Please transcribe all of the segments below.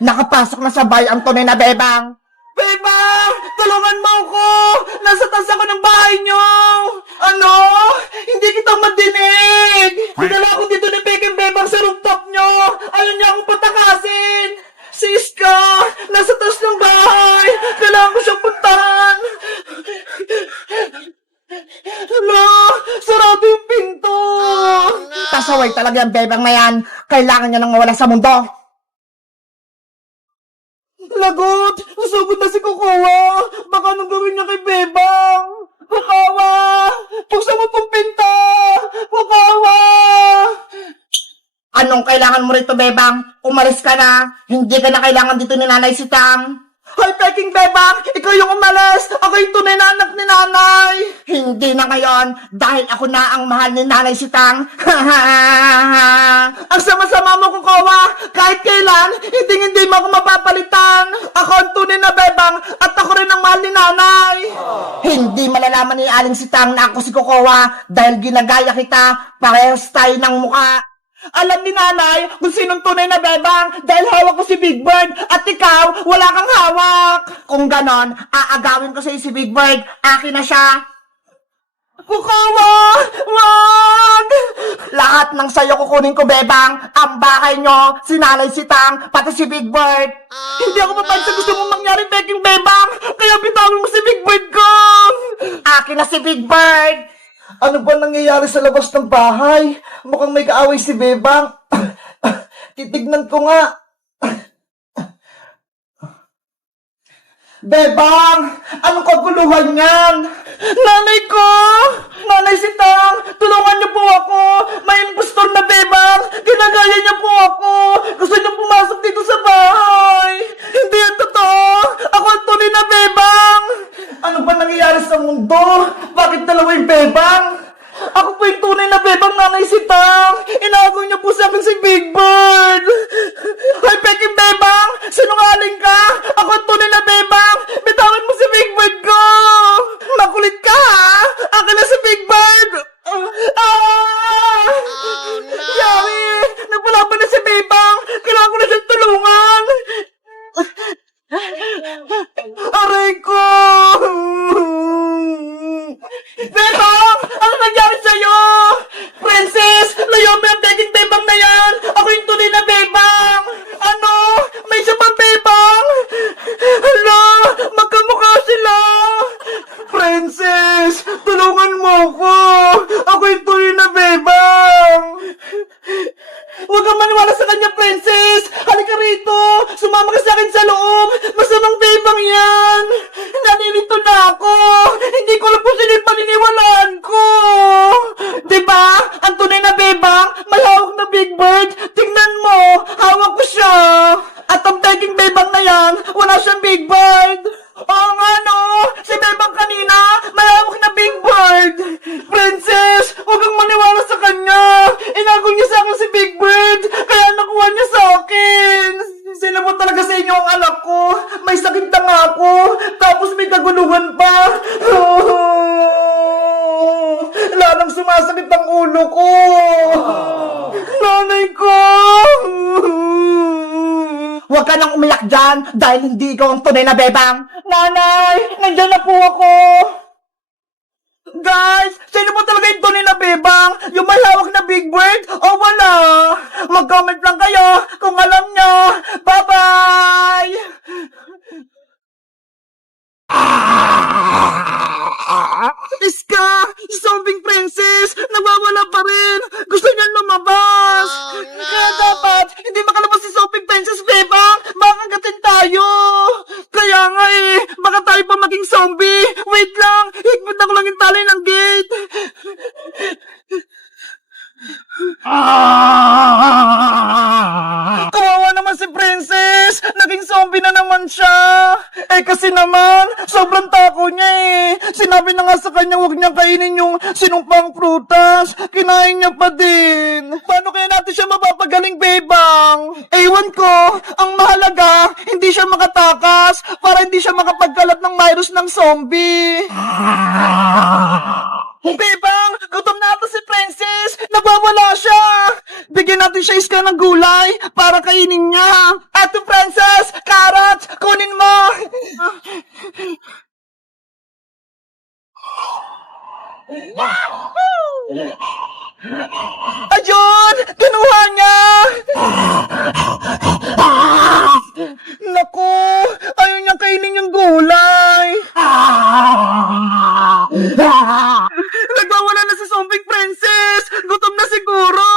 Nakapasok na sa bahay ang tunay na bebang. Bebang! Tulungan mo ako! Nasa taas ako ng bahay niyo! Ano? Hindi kita madinig! Dinala ako dito ni Peking Bebang sa rooftop niyo! Ayaw niya akong patakasin! Si Iska! Nasa taas ng bahay! Kailangan ko siyang puntahan! Hala! Sarado yung pinto! Pasaway talaga ang bebang na yan. Kailangan niya nang mawala sa mundo. Lagot! Nasugod na si Kukawa! Baka anong gawin niya kay Bebang? Kukawa! Buksan mo tong pinta! Kukawa! Anong kailangan mo rito, bebang? Umalis ka na. Hindi ka na kailangan dito ni Nanay Sitang. Hoy, Peking Bebang! Ikaw yung umalis! Ako yung tunay na anak ni Nanay! Hindi na ngayon, dahil ako na ang mahal ni Nanay Sitang. Ang sama-sama mo, Kukawa! Kahit kailan, hindi mo ako mapapalitan! Ako ang tunay na Bebang at ako rin ang mahal ni Nanay! Hindi malalaman ni Aling Sitang na ako si Kokowa dahil ginagaya kita, parehas tayo ng mukha. Alam ni Nanay kung sinong tunay na Bebang dahil hawak ko si Big Bird at ikaw, wala kang hawak! Kung ganon, aagawin ko sa'yo si Big Bird, akin na siya. Kukawa! Wag! Lahat ng sayo kukunin ko, bebang. Ang bahay nyo, si Nanay Sitang, pati si Big Bird. Hindi ako papayag sa gusto mong mangyari, Peking Bebang! Kaya bitawin mo si Big Bird ko! Akin na si Big Bird. Ano ba nangyayari sa labas ng bahay? Mukhang may kaaway si Bebang. Titignan ko nga. Bebang! Anong kaguluhan yan? Nanay ko! Nanay Sitang! Tulungan niyo po ako! May impostor na Bebang! Ginagaya niya po ako! Gusto niyo pumasok dito sa bahay! Hindi yan totoo! Ako ang tunay na Bebang! Ano ba nangyayari sa mundo? Bakit dalawa yung Bebang? Ako po yung tunay na Bebang, Nanay Sitang! Inaagaw niyo po sa akin si Big Bird! Hoy, Peking Bebang! Sinungaling ka! Ako ang tunay na Bebang! Bitawan mo si Big Bird ko! Makulit ka, ha? Akin na si Big Bird! Yari! Nagpalaban na si Bebang! Kailangan ko na siyang tulungan! Aray ko! Bebang! Ano nangyari sa'yo? Princess! Layo mo yung Peking Bebang na yan! Ako yung tunay na Bebang! Ano? May isa pang Bebang? Hala! Magkamukha sila! Princess! Tulungan mo ko! Ako yung tunay na Bebang! Huwag kang maniwala sa kanya, Princess! Halika rito! Sumama ka sa akin sa loob! Masamang Bebang yan! Nanirito na ako! Hindi ko alam kung sino yung paniniwalaan ko! Diba? Ang tunay na Bebang, may hawak na Big Bird! Tingnan mo! Hawak ko siya! At ang Peking Bebang na yan, wala siyang Big Bird! Oo nga no! Si Bebang kanina, may hawak na Big Bird! Princess, huwag kang maniwala sa kanya! Inagaw niya sa akin si Big Bird! Kaya nakuha niya sa akin! Sino mo talaga sa inyo ang anak ko? May sakit na nga ako! Tapos may kaguluhan pa! Lalang sumasakit ang ulo ko! Nanay ko! Huwag ka nang umiyak dyan dahil hindi ikaw ang tunay na bebang. Nanay! Nandiyan na po ako! Guys! Sino po talaga yung tunay na Bebang? Yung may hawak na Big Bird? O wala? Mag-comment lang kayo kung alam nyo! Bye-bye! Iska! Zombie Princess! Nawawala pa rin! Gusto niya lumabas! Kaya dapat, hindi makalabas si Zombie Princess, Bebang! Makagatin tayo! Kaya nga baka tayo pa maging zombie! Wait lang! Higpit ako lang yung tali ng gate! Kawawa naman si Princess! Naging zombie na naman siya! Eh kasi naman, sobrang tako niya Sinabi na nga sa kanya huwag niya kainin yung sinumpang prutas. Kinain niya pa din. Paano kaya natin siya mapapagaling, Bebang? Ewan ko, ang mahalaga, hindi siya makatakas para hindi siya makapagkalat ng virus ng zombie. Bebang, gutom na ata si Princess. Nagwawala siya. Bigyan natin siya iska ng gulay para kainin niya. Ate Princess, carrots, kunin mo. Ayun! Kinuha niya! Naku! Ayaw niya kainin yung gulay! Nagwawala na si Zombie Princess! Gutom na siguro!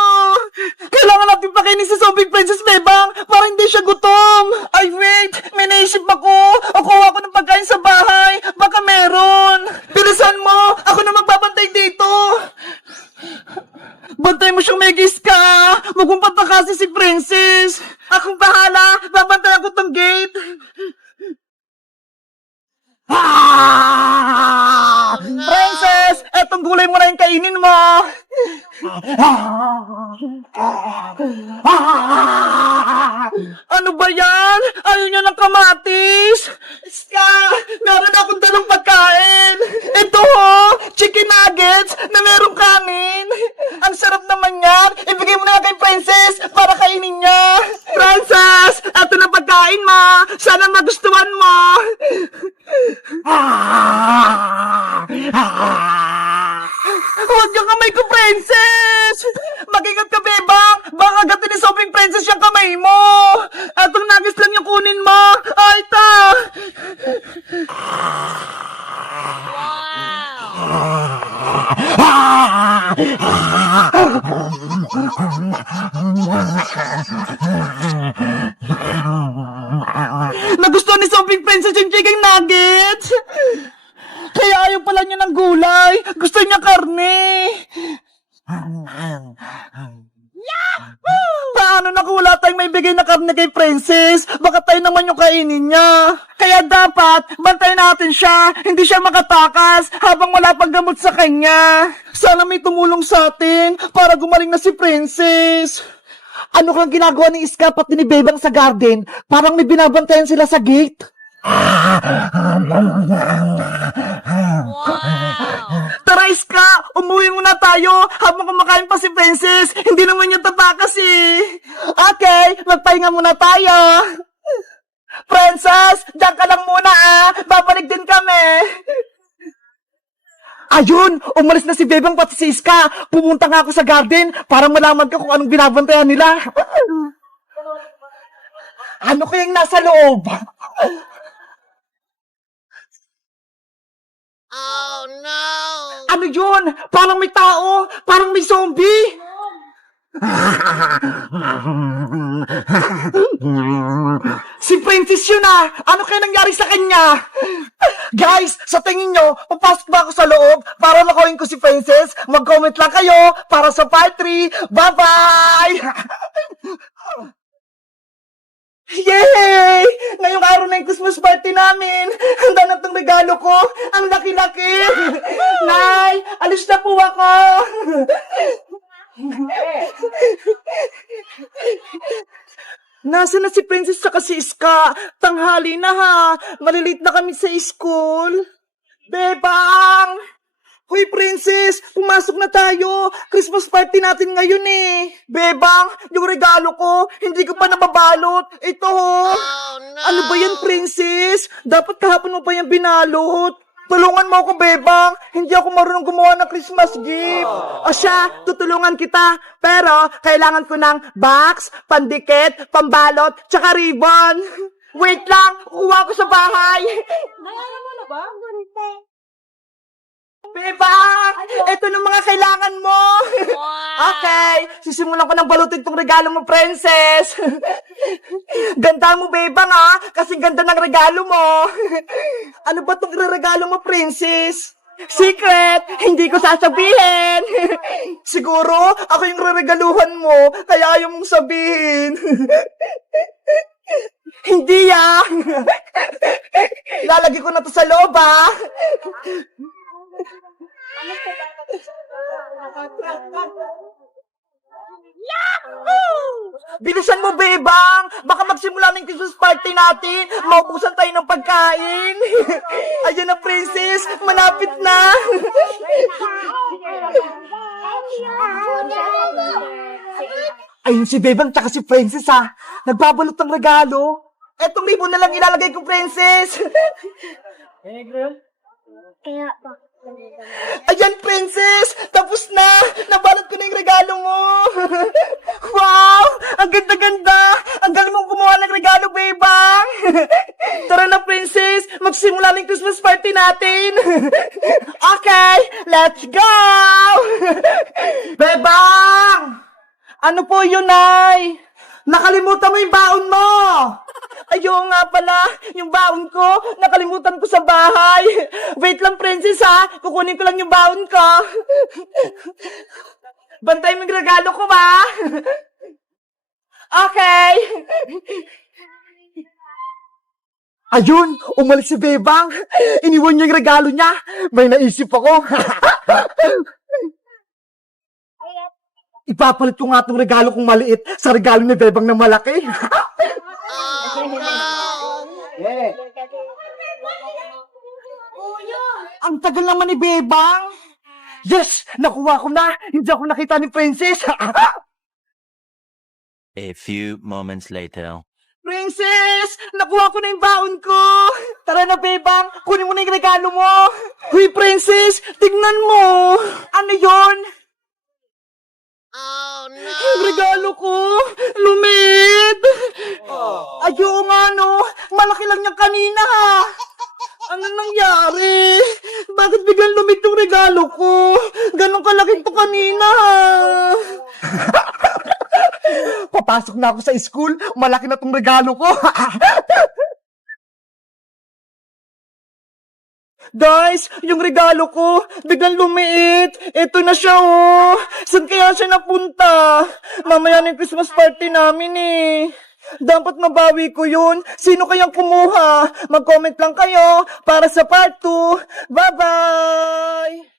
Kailangan natin pakainin si Zombie Princess, Bebang! Para hindi siya gutom! Ay, wait! May naisip ako! O kuha ko ng pagkain sa bahay! Baka meron! Bilisan mo! Ako na magbabantay dito! Bantay mo siyang Megis ka! Huwag mong patakasin si Princess! Akong bahala! Babantay ako tong gate! Princess! Etong gulay mo na yung kainin mo! Ano ba yan? Ayaw niya ng kamatis! Iska! Meron akong dalang pagkain! Ito ho! Chicken nuggets na merong kanin! Ang sarap naman yan! Ibigay mo na kay Princess para kainin niya! Princess! Ito na pagkain mo! Sana magustuhan mo! Huwag yung kamay ko, Princess! Mag-ingat ka, Bebang! Baka gatin ni Sobrang Princess yung kamay mo! Atong nagis lang yung kunin mo! Ay, ta! Nagustuhan ni Sobrang Princess yung chicken nuggets! Kaya ayaw pala niya ng gulay. Gusto niya karne. Paano na kung wala tayong may bigay na karne kay Princess? Baka tayo naman yung kainin niya. Kaya dapat, bantayan natin siya. Hindi siya makatakas habang wala pang gamot sa kanya. Sana may tumulong sa atin para gumaling na si Princess. Ano kang ginagawa ni Iska pati ni Bebang sa garden? Parang may binabantayan sila sa gate. Tara, Iska! Umuwi muna tayo habang kumakain pa si Princess. Hindi naman niya tatakas eh. Okay, magpahinga muna tayo. Princess, diyan ka lang muna ah. Babalik din kami. Ayun, umalis na si Bebang pati si Iska. Pumunta nga ako sa garden para malaman ko kung anong binabantayan nila. Ano kayang nasa loob? Oh no! Ano yun? Parang may tao. Parang may zombie. Si Princess yun ah! Ano kaya nangyari sa kanya? Guys, sa tingin nyo, papasok ba ako sa loob para makuhin ko si Princess? Mag-comment lang kayo para sa part 3. Bye-bye! Yay! Ngayong araw na yung Christmas party namin. Handa na itong regalo ko. Ang laki-laki. Nay, alis na po ako. Nasaan na si Princess sa si Iska? Tanghali na ha. Malilate na kami sa school. Bebang! Hoy, Princess! Pumasok na tayo! Christmas party natin ngayon eh! Bebang! Yung regalo ko, hindi ko pa nababalot! Ito ho! Oh no! Ano ba yan, Princess? Dapat kahapon mo pa yan binalot! Tulungan mo ako, Bebang! Hindi ako marunong gumawa ng Christmas gift! O siya, tutulungan kita! Pero, kailangan ko ng box, pandikit, pambalot, tsaka ribbon! Wait lang! Kuha ko sa bahay! Naalala mo na ba? Ganito. Bebang! Ito na mga kailangan mo! Wow! Okay, sisimulan ko ng balutin tong regalo mo, Princess! Ganda mo, Bebang, ha? Kasing ganda ng regalo mo! Ano ba tong regalo mo, Princess? Secret! Hindi ko sasabihin! Siguro, ako yung reregaluhan mo, kaya ayaw mong sabihin. Hindi, ah! Lalagay ko na to sa loob, ah! Bilisan mo, bebang! Baka magsimula ng Christmas party natin! Maubusan tayo ng pagkain! Ayan na, princess! Malapit na! Ayun si bebang tsaka si princess, ha! Nagbabalot ng regalo! Etong ribbon na lang ilalagay ko, princess! Kaya pa. Ayan, princess! Tapos na! Nabalot ko na yung regalo mo! Wow! Ang ganda-ganda! Ang galing mong gumawa ng regalo, bebang! Tara na, princess! Magsimula na yung Christmas party natin! Okay! Let's go! Bebang! Ano po yun, Nay? Nakalimutan mo yung baon mo! Ayaw nga pala, yung baon ko, nakalimutan ko sa bahay. Wait lang, princess, ha? Kukunin ko lang yung baon ko. Bantay mo yung regalo ko, ba? Okay. Ayun, umalis si Bebang. Iniwan niya yung regalo niya. May naisip ako. Ipapalit ko nga itong regalo kong maliit sa regalo ni Bebang na malaki. Oh, no! Ang tagal naman ni Bebang. Yes! Nakuha ko na! Hindi ako nakita ni Princess! A few moments later. Princess! Nakuha ko na yung baon ko! Tara na, Bebang! Kunin mo na yung regalo mo! Huy, Princess! Tignan mo! Ano yon? Oh, no! Yung regalo ko! Lumit! Ayaw nga, no! Malaki lang niya kanina, ha! Ano nangyari? Bakit biglang lumit yung regalo ko? Ganon kalaki to kanina, ha? Papasok na ako sa school, malaki na tong regalo ko. Guys, yung regalo ko, biglang lumiit. Ito na siya, oh. Saan kaya siya napunta? Mamaya na yung Christmas party namin, eh. Dapat mabawi ko yun. Sino kayang kumuha? Mag-comment lang kayo para sa part 2. Bye-bye!